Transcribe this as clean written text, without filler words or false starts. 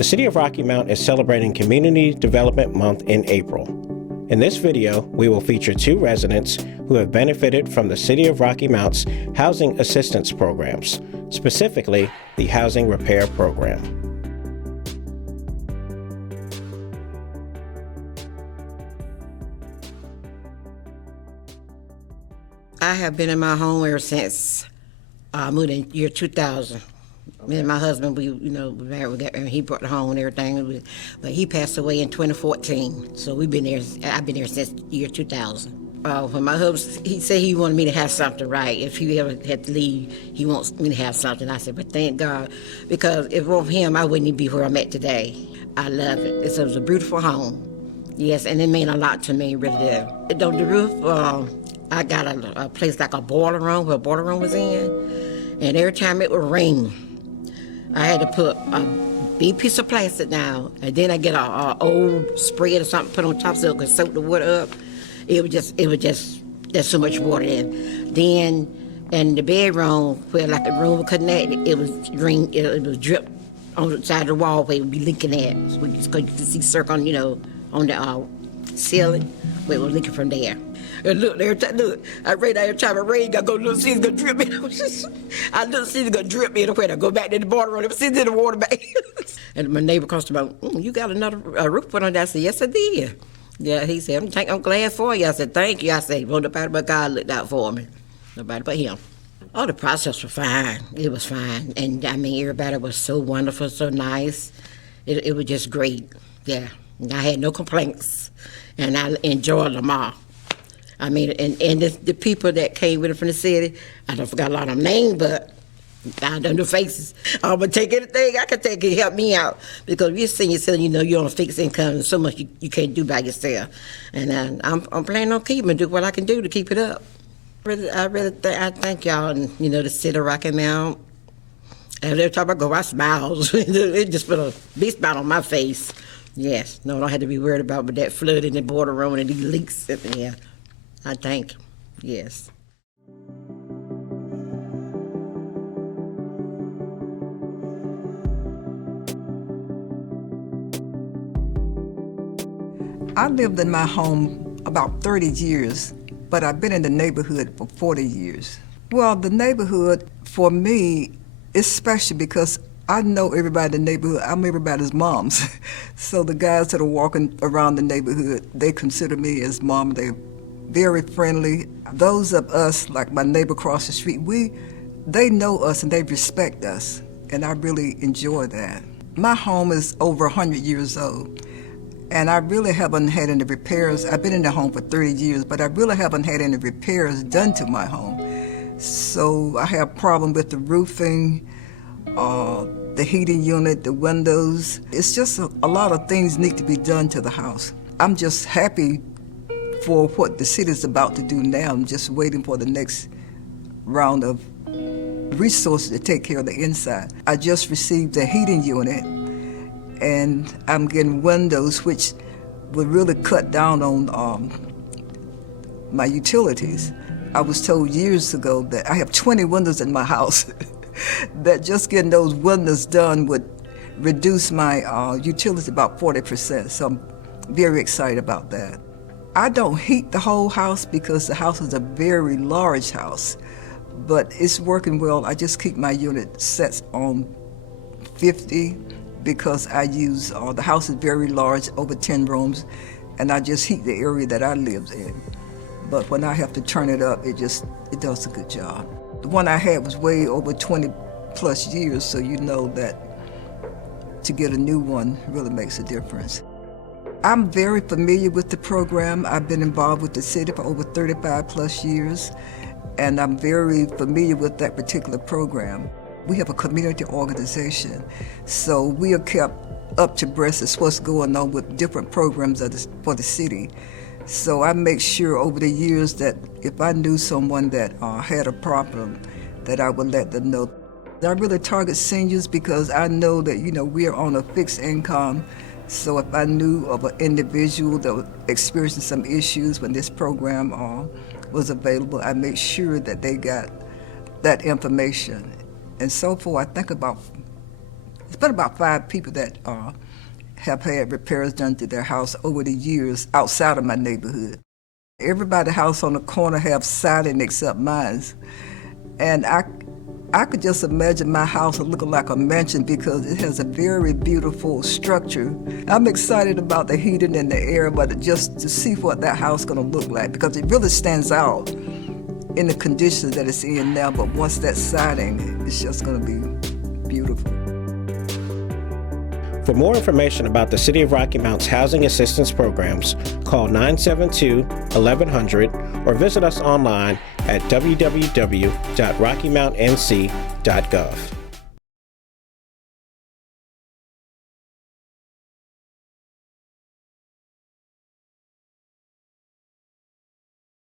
The City of Rocky Mount is celebrating Community Development Month in April. In this video, we will feature 2 residents who have benefited from the City of Rocky Mount's housing assistance programs, specifically the Housing Repair Program. I have been in my home ever since I moved in year 2000. Me and my husband, we married, and he brought the home and everything, but he passed away in 2014. So we've been there. I've been there since year 2000. When my husband, he said he wanted me to have something right. If he ever had to leave, he wants me to have something. I said, but thank God, because if it weren't him, I wouldn't even be where I'm at today. I love it. It was a beautiful home. Yes, and it meant a lot to me, really did. The roof, I got a place like a boiler room, where a boiler room was in, and every time it would rain, I had to put a big piece of plastic down, and then I get a old spread or something put on top so it could soak the water up. It was just, there's so much water in. Then in the bedroom, where like the room was connected, it was green, it was drip on the side of the wall where it would be leaking at. So you could see circle, on the ceiling, where it was leaking from there. And look, I read every time it rained, I go, look, see it's gonna drip me. I look, see it's gonna drip me anywhere. I go back to the border room, see it's in the water back. And my neighbor comes to me, you got another roof put on that? I said, yes, I did. Yeah, he said, I'm glad for you. I said, thank you. I said, well, nobody but God looked out for me. Nobody but him. Oh, the process was fine. It was fine. And I mean, everybody was so wonderful, so nice. It was just great. Yeah, and I had no complaints. And I enjoyed them all. I mean, and the people that came with it from the city, I don't forgot a lot of them names, but I don't know faces. I'm going to take anything I can take to help me out. Because you're senior citizen, you're on a fixed income, and so much you can't do by yourself. And I'm planning on keeping it, do what I can do to keep it up. I thank y'all and, the city of Rocky Mount. And every time I go, I smile. It just put a big smile on my face. Yes, no, I don't have to be worried about with that flood in the border room and these leaks. Yeah. I thank him, yes. I lived in my home about 30 years, but I've been in the neighborhood for 40 years. Well, the neighborhood, for me, is special because I know everybody in the neighborhood. I'm everybody's moms. So the guys that are walking around the neighborhood, they consider me as mom. They're very friendly. Those of us, like my neighbor across the street, they know us and they respect us, and I really enjoy that. My home is over 100 years old, and I really haven't had any repairs. I've been in the home for 30 years, but I really haven't had any repairs done to my home. So I have problem with the roofing, the heating unit, the windows. It's just a lot of things need to be done to the house. I'm just happy for what the city's about to do now. I'm just waiting for the next round of resources to take care of the inside. I just received a heating unit, and I'm getting windows, which would really cut down on my utilities. I was told years ago that I have 20 windows in my house, that just getting those windows done would reduce my utilities about 40%, so I'm very excited about that. I don't heat the whole house because the house is a very large house, but it's working well. I just keep my unit set on 50 because I use, the house is very large, over 10 rooms, and I just heat the area that I live in. But when I have to turn it up, it does a good job. The one I had was way over 20 plus years, so you know that to get a new one really makes a difference. I'm very familiar with the program. I've been involved with the city for over 35 plus years, and I'm very familiar with that particular program. We have a community organization, so we are kept up to breast as what's going on with different programs for the city. So I make sure over the years that if I knew someone that had a problem, that I would let them know. I really target seniors because I know that, we're on a fixed income. So if I knew of an individual that was experiencing some issues when this program was available, I made sure that they got that information. And so forth, I think about It's been about 5 people that have had repairs done to their house over the years outside of my neighborhood. Everybody's house on the corner have siding except mine. And I could just imagine my house looking like a mansion because it has a very beautiful structure. I'm excited about the heating and the air, but just to see what that house is going to look like, because it really stands out in the conditions that it's in now, but once that siding, it's just going to be beautiful. For more information about the City of Rocky Mount's housing assistance programs, call 972-1100 or visit us online at www.rockymountnc.gov.